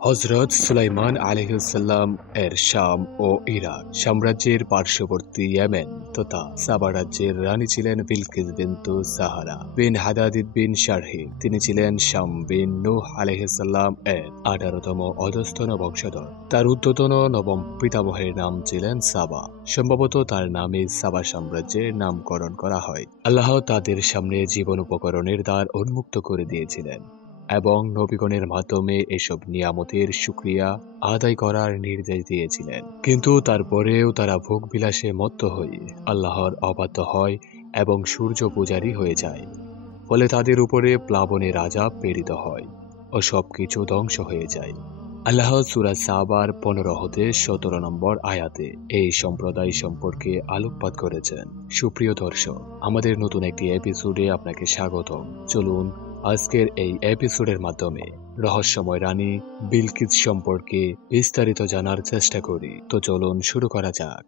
হযরত সুলাইমান আলাইহিসসালাম এর শাম ও ইরাক সাম্রাজ্যের পার্শ্ববর্তী ইয়েমেন তথা সাবা রাজ্যের রানী ছিলেন বিলকিস বিনতু সাহারা বিন হাদাদিদ বিন শারহি। তিনি ছিলেন শাম বিন নূহ আলাইহিসসালাম এর 18তম অধস্তন বংশধর। তার ঊর্ধ্বতন নবম পিতামহের নাম ছিলেন সাবা। সম্ভবত তার নামে সাবা সাম্রাজ্যের নামকরণ করা হয়। আল্লাহ তাদের সামনে জীবন উপকরণের দ্বার উন্মুক্ত করে দিয়েছিলেন এবং নবীগণের মাধ্যমে এসব নিয়ামতের শুকরিয়া আদায় করার নির্দেশ দিয়েছিলেন। কিন্তু তারপরেও তারা ভোগ বিলাসে মত্ত হয়ে আল্লাহর অবাধ্য হয় এবং সূর্য পূজারী হয়ে যায়। ফলে তাদের উপরে প্লাবনের আযাব প্রেরিত হয় ও সবকিছু ধ্বংস হয়ে যায়। আল্লাহ সূরা সাবার 15 হতে 17 নম্বর আয়াতে এই সম্প্রদায় সম্পর্কে আলোকপাত করেছেন। সুপ্রিয় দর্শক, আমাদের নতুন একটি এপিসোডে আপনাকে স্বাগতম। চলুন আজকের এই এপিসোডের মাধ্যমে রহস্যময় রানী বিলকিস সম্পর্কে বিস্তারিত জানার চেষ্টা করি। তো চলুন শুরু করা যাক।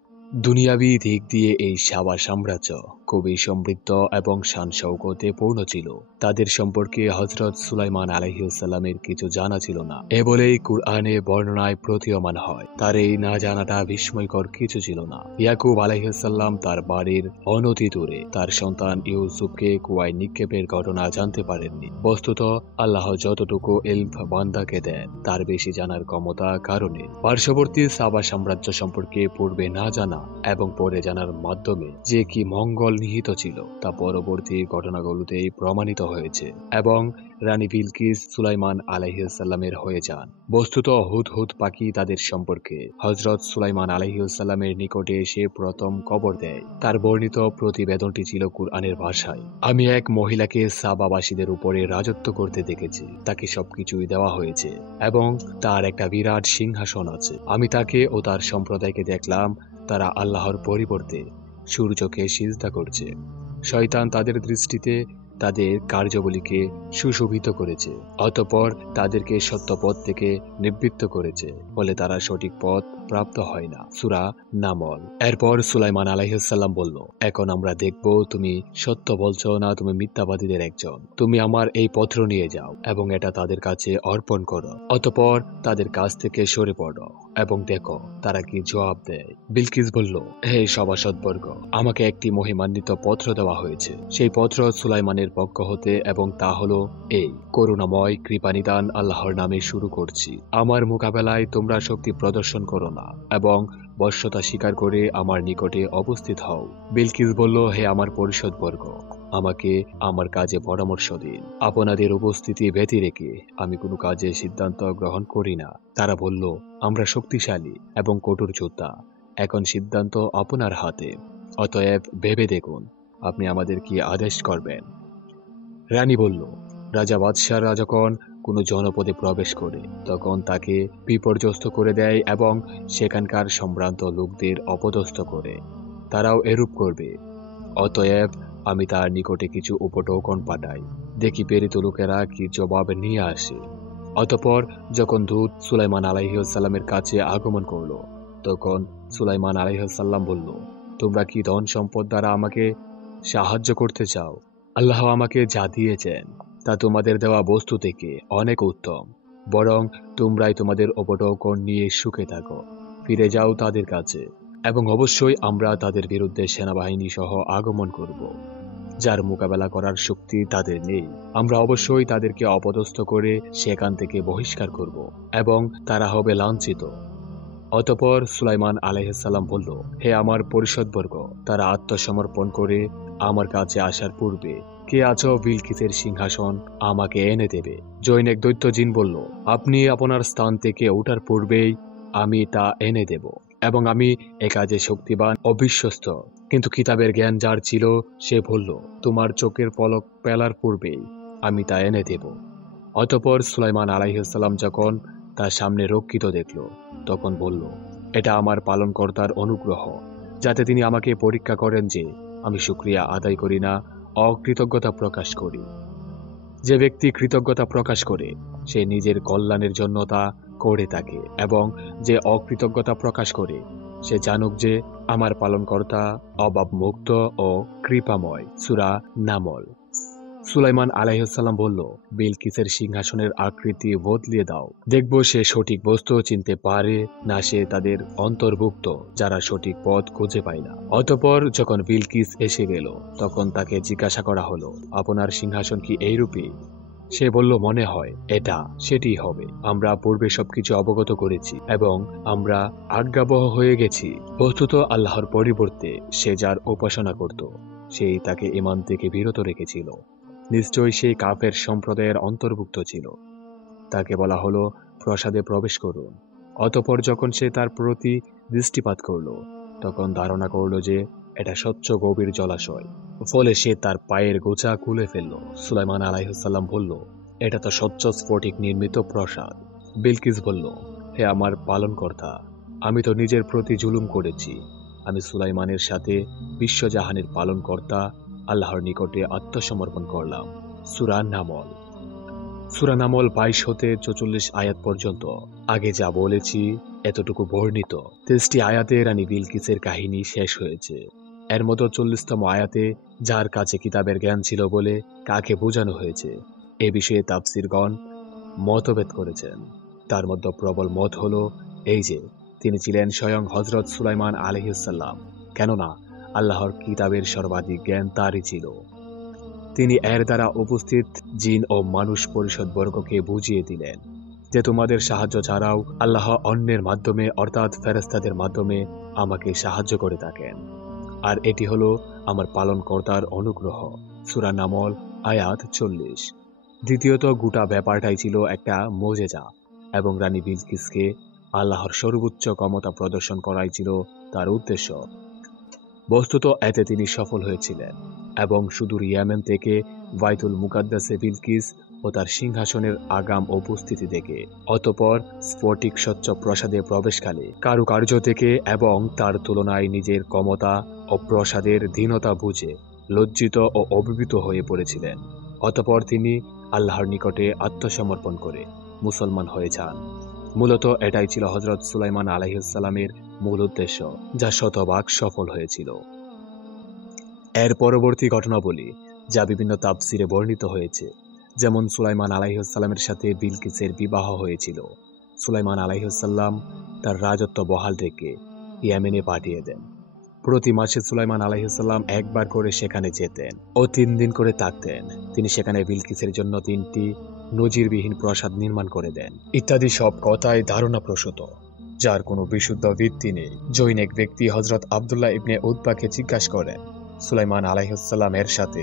দুনিয়াবি দিক দিয়ে এই সাবা সাম্রাজ্য খুবই সমৃদ্ধ এবং শান শৌকতে পূর্ণ ছিল। তাদের সম্পর্কে হযরত সুলাইমান আলাইহিসসালামের কিছু জানা ছিল না, এ বলেই কুরআনে বর্ণনায় প্রতীয়মান হয়। তার এই না জানাটা বিস্ময়কর কিছু ছিল না। ইয়াকুব আলাইহিসসালাম তার বাড়ির অনতি দূরে তার সন্তান ইউসুফকে কুয়ায় নিক্ষেপের ঘটনা জানতে পারেননি। বস্তুত আল্লাহ যতটুকু ইলম বান্দাকে দেন তার বেশি জানার ক্ষমতা কারণে পার্শ্ববর্তী সাবা সাম্রাজ্য সম্পর্কে পূর্বে না জানা এবং পরে জানার মাধ্যমে যে কি মঙ্গল নিহিত ছিল তা পরবর্তী ঘটনাগুলোতেই প্রমাণিত হয়েছে এবং রানী বিলকিস সুলাইমান আলাইহিসসালামের হয়ে যান। বস্তুত হুদহুদ পাখি তাদের সম্পর্কে হযরত সুলাইমান আলাইহিসসালামের নিকটে এসে প্রথম খবর দেয়। তার বর্ণিত প্রতিবেদনটি ছিল কুরআনের ভাষায়। আমি এক মহিলাকে সাবাবাসীদের উপরে রাজত্ব করতে দেখেছি। তাকে সবকিছুই দেওয়া হয়েছে এবং তার একটা বিরাট সিংহাসন আছে। আমি তাকে ও তার সম্প্রদায়কে দেখলাম তারা আল্লাহর পরিবর্তে সূর্যকে সিজদা করছে। শয়তান তাদের দৃষ্টিতে তাদের কার্যবলীকে সুশোভিত করেছে, অতঃপর তাদেরকে সত্য পথ থেকে নিবৃত্ত করেছে, ফলে তারা সঠিক পথ প্রাপ্ত হয় না। সূরা নামল। এরপর সুলাইমান আলাইহিসসালাম বলল, এখন আমরা দেখব তুমি সত্য বলছো না তুমি মিথ্যাবাদীদের একজন। তুমি আমার এই পত্র নিয়ে যাও এবং এটা তাদের কাছে অর্পণ করো। অতঃপর তাদের কাছ থেকে সরে পড়ো এবং দেখো তারা কি জবাব দেয়। বিলকিস বলল, হে সভাসদবর্গ, আমাকে একটি মহিমান্বিত পত্র দেওয়া হয়েছে। সেই পত্র সুলাইমানের পক্ষ হতে এবং তা হলো এই: করুণাময় কৃপানিদান আল্লাহর নামে শুরু করছি। আমার মোকাবেলায় তোমরা শক্তি প্রদর্শন করো না এবং বশ্যতা স্বীকার করে আমার নিকটে উপস্থিত হও। বিলকিস বলল, হে আমার পরিষদবর্গ, আমাকে আমার কাজে পরামর্শ দিন। আপনাদের উপস্থিতি ব্যতি রেখে আমি কোনো কাজে সিদ্ধান্ত গ্রহণ করি না। তারা বলল, আমরা শক্তিশালী এবং কঠোর যোদ্ধা। এখন সিদ্ধান্ত আপনার হাতে, অতএব ভেবে দেখুন আপনি আমাদের কি আদেশ করবেন। রানী বলল, রাজা বাদশাহরা যখন কোনো জনপদে প্রবেশ করে তখন তাকে বিপর্যস্ত করে দেয় এবং সেখানকার সম্ভ্রান্ত লোকদের অপদস্থ করে। তারাও এরূপ করবে। অতএব আমি তার নিকটে কিছু উপটোকন পাঠাই, দেখি প্রেরিত লোকেরা কি জবাব নিয়ে আসে। অতঃপর যখন দূত সুলাইমান আলাইহিসসালামের কাছে আগমন করল তখন সুলাইমান আলাইহিসসালাম বলল, তোমরা কি ধন সম্পদ দ্বারা আমাকে সাহায্য করতে চাও? আল্লাহ আমাকে যা দিয়েছেন তা তোমাদের দেওয়া বস্তু থেকে অনেক উত্তম। বরং তোমরাই তোমাদের উপটোকন নিয়ে সুখে থাকো, ফিরে যাও তাদের কাছে এবং অবশ্যই আমরা তাদের বিরুদ্ধে সেনাবাহিনী সহ আগমন করব, যার মোকাবেলা করার শক্তি তাদের নেই। আমরা অবশ্যই তাদেরকে অপদস্থ করে সেখান থেকে বহিষ্কার করব এবং তারা হবে লাঞ্ছিত। অতঃপর সুলাইমান আলাইহিসসালাম বলল, হে আমার পরিষদবর্গ, তারা আত্মসমর্পণ করে আমার কাছে আসার পূর্বে কে আছো বিলকিসের সিংহাসন আমাকে এনে দেবে। জৈনেক দৈত্য জিন বলল, আপনি আপনার স্থান থেকে ওঠার পূর্বেই আমি তা এনে দেব এবং আমি এ কাজে শক্তিবান ও বিশ্বস্ত। কিন্তু কিতাবের জ্ঞান যার ছিল সে বলল, তোমার চোখের পলক পেলার পূর্বেই আমি তা এনে দেব। অতঃপর সুলাইমান আলাইহিসসালাম যখন তার সামনে রক্ষিত দেখল তখন বলল, এটা আমার পালনকর্তার অনুগ্রহ, যাতে তিনি আমাকে পরীক্ষা করেন যে আমি শুকরিয়া আদায় করি না অকৃতজ্ঞতা প্রকাশ করি। যে ব্যক্তি কৃতজ্ঞতা প্রকাশ করে সে নিজের কল্যাণের জন্য তা করে থাকে এবং যে অকৃতজ্ঞতা প্রকাশ করে সে জানুক যে আমার পালনকর্তা অভাবমুক্ত ও কৃপাময়। সূরা নামল। সুলাইমান আলাইহিসসালাম বলল, বিলকিসের সিংহাসনের আকৃতি বদলিয়ে দাও, দেখব সে সঠিক বস্তু চিনতে পারে না সে তাদের অন্তর্ভুক্ত যারা সঠিক পথ খুঁজে পায় না। অতঃপর যখন বিলকিস এসে গেল তখন তাকে জিজ্ঞাসা করা হলো, আপনার সিংহাসন কি এইরূপী? সে বলল, মনে হয় এটা সেটি হবে। আমরা পূর্বে সবকিছু অবগত করেছি এবং আমরা আজ্ঞাবহ হয়ে গেছি। বস্তুত আল্লাহর পরিবর্তে সে যার উপাসনা করত সেই তাকে ঈমান থেকে বিরত রেখেছিল। নিশ্চয়ই সে কাফের সম্প্রদায়ের অন্তর্ভুক্ত ছিল। তাকে বলা হলো, প্রাসাদে প্রবেশ করুন। অতঃপর যখন সে তার প্রতি দৃষ্টিপাত করল তখন ধারণা করল যে এটা স্বচ্ছ গভীর জলাশয়। ফলে সে তার পায়ের গোছা খুলে ফেলল। সুলাইমান আলাইহিসসালাম বলল, এটা তো স্বচ্ছ স্ফটিক নির্মিত প্রাসাদ। বিলকিস বলল, হে আমার পালনকর্তা, আমি তো নিজের প্রতি জুলুম করেছি। আমি সুলাইমানের সাথে বিশ্বজাহানের পালনকর্তা আল্লাহর নিকটে আত্মসমর্পণ করলাম। সূরা নামল। সূরা নামল 22 হতে 44 আয়াত পর্যন্ত। আগে যা বলেছি এতটুকু বর্ণিত 23টি আয়াতে রানী বিলকিসের কাহিনী শেষ হয়েছে। এর মতো 40তম আয়াতে যার কাছে কিতাবের জ্ঞান ছিল বলে কাকে বোঝানো হয়েছে এ বিষয়ে তাফসীরগণ মতভেদ করেছেন। তার মধ্যে প্রবল মত হলো এই যে তিনি ছিলেন স্বয়ং হযরত সুলাইমান আলাইহিসসালাম, কেননা আল্লাহর কিতাবের সর্বাধিক জ্ঞান তারই ছিল। তিনি এর দ্বারা উপস্থিত জিন ও মানুষ পরিষদ বর্গকে বুঝিয়ে দিলেন যে তোমাদের সাহায্য ছাড়াও আল্লাহ অন্যের মাধ্যমে অর্থাৎ ফেরেশতাদের মাধ্যমে আমাকে সাহায্য করে থাকেন, আর এটি হলো আমার পালনকর্তার অনুগ্রহ। সূরা নামল আয়াত 40। দ্বিতীয়ত, গোটা ব্যাপারটাই ছিল একটা মুজিজা এবং রানী বিলকিসকে আল্লাহর সর্বোচ্চ ক্ষমতা প্রদর্শন করাই ছিল তার উদ্দেশ্য। বস্তুত এতে তিনি সফল হয়েছিলেন এবং সুদূর ইয়েমেন থেকে বাইতুল মুকাদ্দাসে বিলকিস ও তার সিংহাসনের আগাম উপস্থিতি দেখে, অতঃপর স্ফটিক স্বচ্ছ প্রাসাদে প্রবেশকালে কারুকার্য থেকে এবং তার তুলনায় নিজের ক্ষমতা ও প্রাসাদের দীনতা বুঝে লজ্জিত ও অভিভূত হয়ে পড়েছিলেন। অতঃপর তিনি আল্লাহর নিকটে আত্মসমর্পণ করে মুসলমান হয়ে যান। মূলত এটাই ছিল হযরত সুলাইমান আলাইহিসসালামের মূল উদ্দেশ্য, যা শতভাগ সফল হয়েছিল। এর পরবর্তী ঘটনাবলী যা বিভিন্ন তাফসিরে বর্ণিত হয়েছে, যেমন সুলাইমান আলাইহিসসালামের সাথে বিলকিসের বিবাহ হয়েছিল। সুলাইমান আলাইহিসসালাম তার রাজত্ব বহাল রেখে ইয়েমেনে পাঠিয়ে দেন। প্রতি মাসে সুলাইমান আলাইহিসসালাম একবার করে সেখানে যেতেন ও 3 দিন করে থাকতেন। তিনি সেখানে বিলকিসের জন্য 3টি নজিরবিহীন প্রাসাদ নির্মাণ করে দেন। ইত্যাদি সব কথাই ধারণাপ্রসূত, যার কোনো বিশুদ্ধ ভিত্তি নেই। জৈনিক ব্যক্তি হযরত আব্দুল্লাহ ইবনে উতবাকে জিজ্ঞাসা করেন, সুলাইমান আলাইহিসসালাম এর সাথে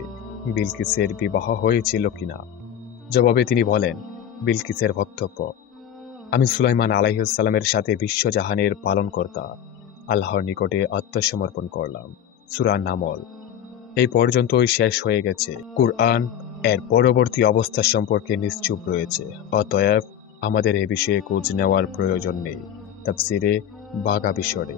বিলকিসের বিবাহ হয়েছিল কিনা। জবাবে তিনি বলেন, বিলকিসের বক্তব্য, আমি সুলাইমান আলাইহিসসালামের সাথে বিশ্বজাহানের পালনকর্তা আল্লাহর নিকটে আত্মসমর্পণ করলাম। সূরা নামল এই পর্যন্তই শেষ হয়ে গেছে। কুরআন এর পরবর্তী অবস্থা সম্পর্কে নিশ্চুপ রয়েছে, অতএব আমাদের এ বিষয়ে খোঁজ নেওয়ার প্রয়োজন নেই। তাফসিরে বাগাবিশরে।